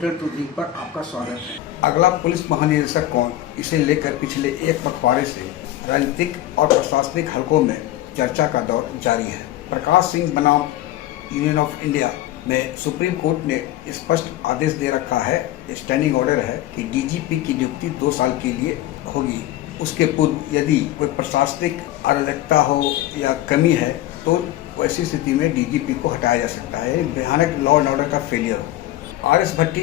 Computer tourism पर आपका स्वागत है। अगला पुलिस महानिदेशक कौन, इसे लेकर पिछले एक पखवाड़े से राजनीतिक और प्रशासनिक हलकों में चर्चा का दौर जारी है। प्रकाश सिंह बनाम यूनियन ऑफ इंडिया में सुप्रीम कोर्ट ने स्पष्ट आदेश दे रखा है, स्टैंडिंग ऑर्डर है कि डीजीपी की नियुक्ति 2 साल के लिए होगी। उसके पूर्व यदि कोई प्रशासनिक अराजकता हो या कमी है तो वैसी स्थिति में डीजीपी को हटाया जा सकता है। भयानक लॉ एंड ऑर्डर का फेलियर हो। आर.एस. भट्टी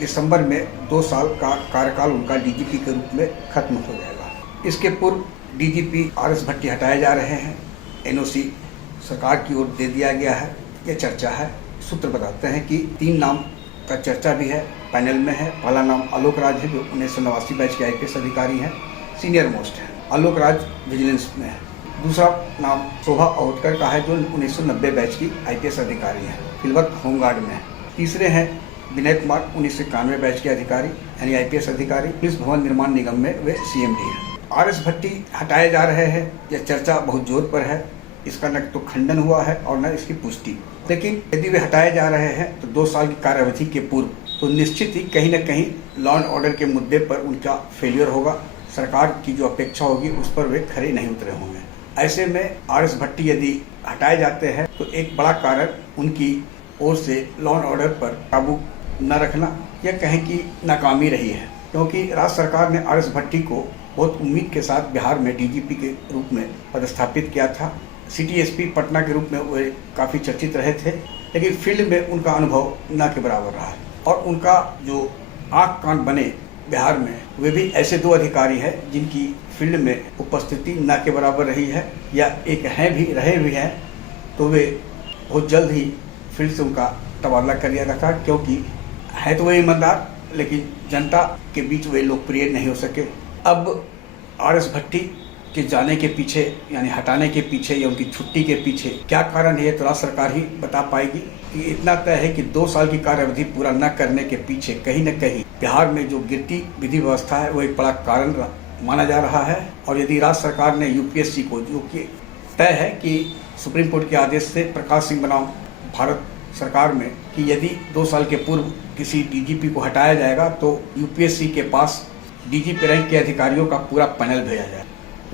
दिसंबर में 2 साल का कार्यकाल उनका डीजीपी के रूप में खत्म हो जाएगा। इसके पूर्व डीजीपी आर.एस. भट्टी हटाए जा रहे हैं। एनओसी सरकार की ओर दे दिया गया है, यह चर्चा है। सूत्र बताते हैं कि 3 नाम का चर्चा भी है, पैनल में है। पहला नाम आलोक राज है, जो 1989 बैच के आईपीएस अधिकारी हैं, सीनियर मोस्ट है। आलोक राज विजिलेंस में है। दूसरा नाम शोभा औदकर का है, जो 1990 बैच की आईपीएस अधिकारी है, फिलवत होमगार्ड में है। तीसरे हैं विनय कुमार, 1991 बैच के अधिकारी यानी आईपीएस अधिकारी, पुलिस भवन निर्माण निगम में वे सीएमडी हैं। आर.एस. भट्टी हटाए जा रहे हैं, यह चर्चा बहुत जोर पर है। इसका न तो खंडन हुआ है और न इसकी पुष्टि। लेकिन यदि वे हटाए जा रहे हैं तो 2 साल की कार्यावधि के पूर्व तो निश्चित ही कहीं न कहीं लॉ एंड ऑर्डर के मुद्दे पर उनका फेलियर होगा। सरकार की जो अपेक्षा होगी उस पर वे खरे नहीं उतरे होंगे। ऐसे में आर.एस. भट्टी यदि हटाए जाते हैं तो एक बड़ा कारण उनकी ओर से लॉ एंड ऑर्डर पर काबू न रखना या कहें कि नाकामी रही है, क्योंकि राज्य सरकार ने आर.एस. भट्टी को बहुत उम्मीद के साथ बिहार में डीजीपी के रूप में पदस्थापित किया था। सिटी एसपी पटना के रूप में वे काफ़ी चर्चित रहे थे, लेकिन फील्ड में उनका अनुभव न के बराबर रहा है। और उनका जो आँख कान बने बिहार में, वे भी ऐसे 2 अधिकारी हैं जिनकी फील्ड में उपस्थिति न के बराबर रही है, या एक हैं भी रहे भी हैं तो वे बहुत जल्द ही फील्ड से उनका तबादला कर दिया था, क्योंकि है तो वे ईमानदार, लेकिन जनता के बीच वे लोकप्रिय नहीं हो सके। अब आर.एस. भट्टी के जाने के पीछे यानी हटाने के पीछे या उनकी छुट्टी के पीछे क्या कारण है, तो राज्य सरकार ही बता पाएगी। कि इतना तय है कि 2 साल की कार्यावधि पूरा न करने के पीछे कहीं न कहीं बिहार में जो गिरती विधि व्यवस्था है वो एक बड़ा कारण माना जा रहा है। और यदि राज्य सरकार ने यूपीएससी को, जो कि तय है कि सुप्रीम कोर्ट के आदेश से प्रकाश सिंह बनाम भारत सरकार में कि यदि 2 साल के पूर्व किसी डीजीपी को हटाया जाएगा तो यूपीएससी के पास डीजीपी रैंक के अधिकारियों का पूरा पैनल भेजा जाए।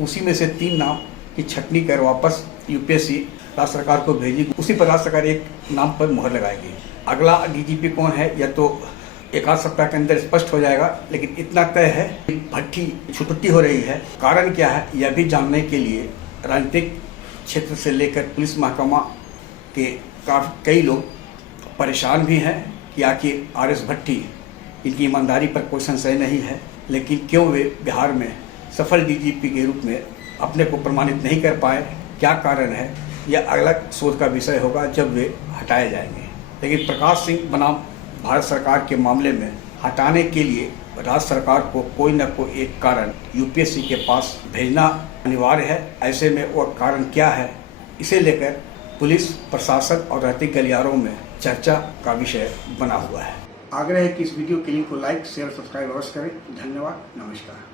उसी में से 3 नाम की छटनी कर वापस यूपीएससी राज्य सरकार को भेजी। उसी पर राज्य सरकार एक नाम पर मुहर लगाएगी। अगला डीजीपी कौन है यह तो 1 सप्ताह के अंदर स्पष्ट हो जाएगा, लेकिन इतना तय है कि भट्टी छुट्टी हो रही है। कारण क्या है यह भी जानने के लिए राजनीतिक क्षेत्र से लेकर पुलिस महकमा के कई लोग परेशान भी हैं कि आखिर आर.एस. भट्टी, इनकी ईमानदारी पर कोई संशय नहीं है, लेकिन क्यों वे बिहार में सफल डीजीपी के रूप में अपने को प्रमाणित नहीं कर पाए, क्या कारण है, यह अलग शोध का विषय होगा जब वे हटाए जाएंगे। लेकिन प्रकाश सिंह बनाम भारत सरकार के मामले में हटाने के लिए राज्य सरकार को कोई न कोई एक कारण यूपीएससी के पास भेजना अनिवार्य है। ऐसे में वह कारण क्या है, इसे लेकर पुलिस प्रशासन और राजनीतिक गलियारों में चर्चा का विषय बना हुआ है। आग्रह है कि इस वीडियो के लिंक को लाइक, शेयर, सब्सक्राइब अवश्य करें। धन्यवाद, नमस्कार।